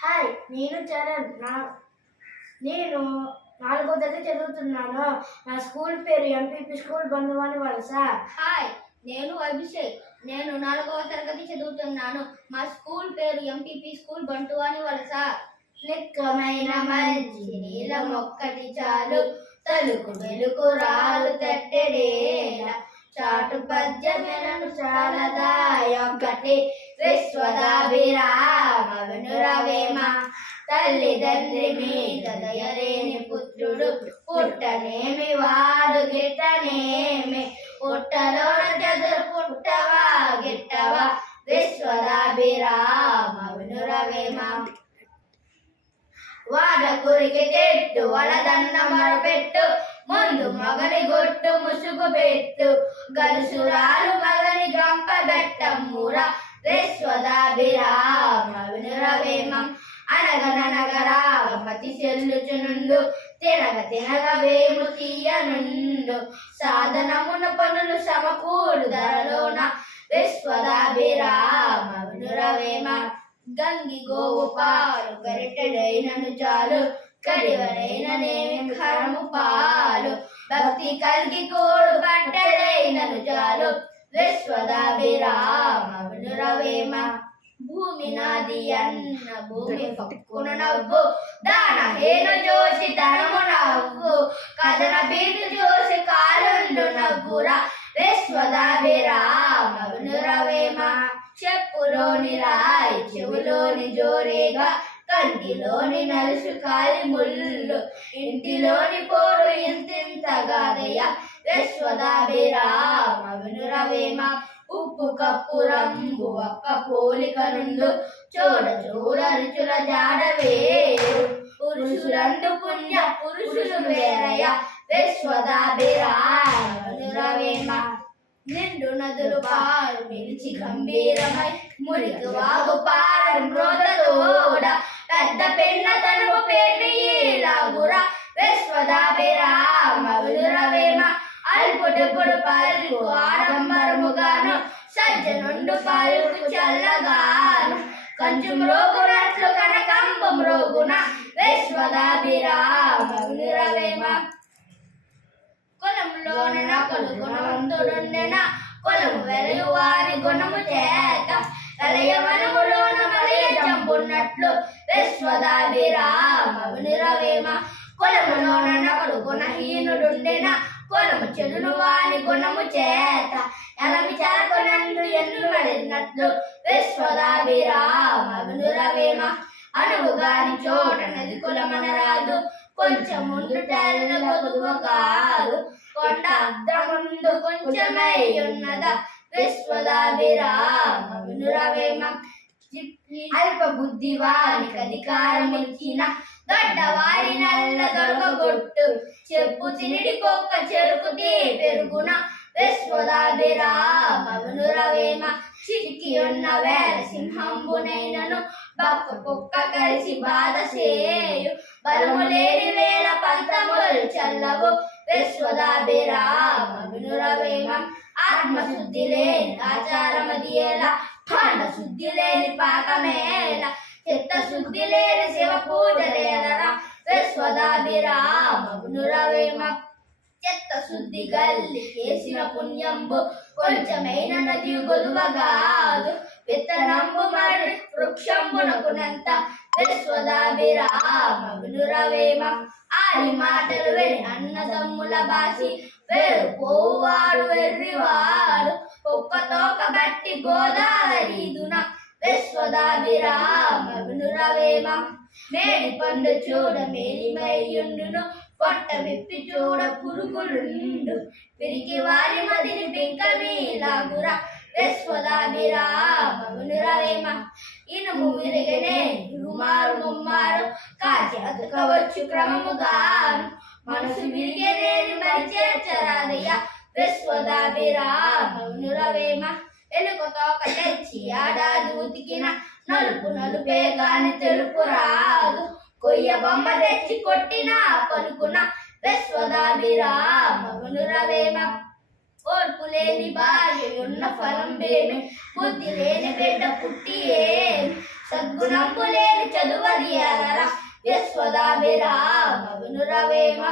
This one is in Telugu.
హాయ్, నేను చరణ్. నేను 4వ తరగతి చదువుతున్నాను. నా స్కూల్ పేరు ఎంపీపీ స్కూల్ బంధువాని వలస. హాయ్, నేను అభిషేక్. నేను 4వ తరగతి చదువుతున్నాను. మా స్కూల్ పేరు ఎంపీపీ స్కూల్ బంటువాని వలస. నిక్కమైన మంచి నీల మొక్కటి చాలు, తలుకు వెలుకు రాలు తట్టెడేల, చాటు పద్యమెనను చాలదాయొక్కటి, విశ్వదాభిరామ వినురవేమ. తల్లిదండ్రి మీద దయలేని పుత్రుడు, పుట్టనేమి వాడు గిట్టనేమి, పుట్టలోన చదురు పుట్టవా గిట్టవా, విశ్వదాభిరామ వినురవేమ. వాడకురికి చెట్టు వలదన్న మరపెట్టు, ముందు మగని గొట్టు ముసుగు పెట్టు, గలుసురాలు మగని గంప బెట్టమ్ముర, విశ్వదాభిరామ వినురవేమ. అనగనగరామతి చెల్లుచునుండు, తినగ తినగ వేము తీయనుండు, సాధనమున పనులు సమకూడు ధరలోన, విశ్వదాభిరామ వినురవేమ. గంగి గోవు పాలు గరిటెడైనను చాలు, కడివరైననేమి ఖరము పాలు, భక్తి కలిగి కోడు బట్టెడైనను చాలు, విశ్వదాభిరామ వినురవేమ. భూమి నాది అన్న భూమి పక్కున నవ్వు, దాన హేను జోసి ధనము నవ్వు, కథన బీటు జోసి కాలుండు నవ్వురా, విశ్వదాభిరామ వినురవేమ. చెప్పులోని రాయి చెవులోని జోరేగా, కంటిలోని నలుసు కాలి ముళ్ళు, ఇంటిలోని పోరు ఇంతింతగాదయ్య, విశ్వదాభిరామ వినురవేమ. ఉప్పు కప్పు రంగు ఒక్క పోలిక నుండు, చూడ చూడ రుచుల జాడ వేరు, పురుషులందు పుణ్య పురుషులు వేరయ్య, విశ్వదాభిరామ వినురవేమ. నిండు నదులు పారు నిలిచి గంభీరమై, మురికి వాగు పారు మ్రోదలోడ, పెద్ద పెన్న తనువు పేటి ఈలాగురా, విశ్వదాభిరామ వినురవేమ. అల్పుటెప్పుడు పలుకు ఆడంబరముగాను, సజ్జనుండు పలుకు చల్లగాను, కంచు మ్రోగునట్లు కనకంబు మ్రోగున, విశ్వదాభిరామ వినురవేమ. కులంలోన నకలు గుణవంతుడుండెన, కులము వెలయువాని గుణము చేత, కలయవనములోన మలయ చంపున్నట్లు, విశ్వదాభిరామ వినురవేమ. కులములోన నకలు గుణహీనుడుండెన, కులము చెడును వాని గుణము చేత, ఎలమి చరకునందు ఎన్ను వెళ్ళినట్లు, విశ్వదాభిరామ వినురవేమ. అనువుగాని చోట నది కులమనరాదు, కొంచెం ముందు తెల్ల పొదువ కాదు, కొండ అద్దముందు కొంచెమై ఉన్నదా, విశ్వదాభిరామ వినురవేమ. అల్ప బుద్ధి వారికి అధికారమిచ్చిన, దొడ్డ వారి నల్ల దొరగొట్టు, చెప్పు తినిడి కుక్క చెరుకు పెరుగున, విశ్వదాభిరామ వినురవేమ. చిటికి ఉన్న వేల సింహంబునైనను, బక్క కుక్క కలిసి బాధ చేయు, బలము లేని వేల పంతములు చల్లవు, విశ్వదాభిరామ వినురవేమ. ఆత్మశుద్ధి లేని ఆచారమది ఎలా, పాండ శుద్ధి లేని పాకమేల, చిత్తశుద్ధి లేని శివ పూజలేలరా, విశ్వదాభిరామ వినురవేమ. చిత్తశుద్ధి గల్లి చేసిన పుణ్యంబు, కొంచెమైన నది గొలువగాదు, విత్తనంబు మరి వృక్షంబునకునంత, విశ్వదాభిరామ వినురవేమ. ఆరి మాటలు వెని అన్నదమ్ముల బాసి, వేరు పోవాడు వెర్రివాడు, ఒక్క తోక బట్టి గోదావరీదున, విశ్వదాభిరామ వినురవేమ. మేడి పండు చూడ మేలిమయ్యుండును, పొట్ట విప్పి చూడ పురుగులుండు, పిరికి వారి మదిని పింకమీలాగురా, విశ్వదాభిరామ వినురవేమ. ఇనుము విరిగనే ఇరుమారు ముమ్మారు, కాచి అతుకవచ్చు క్రమముగాను, మనసు విరిగనేది మరి చేర్చరాదయ్య, విశ్వదాభిరామ వినురవేమ. ఎలుక తోక తెచ్చి ఆడాది ఉతికిన, నలుపు నలుపే కాని తెలుపు రాదు, కొయ్య బొమ్మ తెచ్చి కొట్టిన పలుకున, విశ్వదాభిరామ వినురవేమ. ఓర్పు లేని భార్య ఉన్న ఫలం బేమి, బుద్ధి లేని బిడ్డ పుట్టి ఏమి, సద్గుణంబు లేని చదువది ఎలరా. యశోదాభిరామ వినురవేమ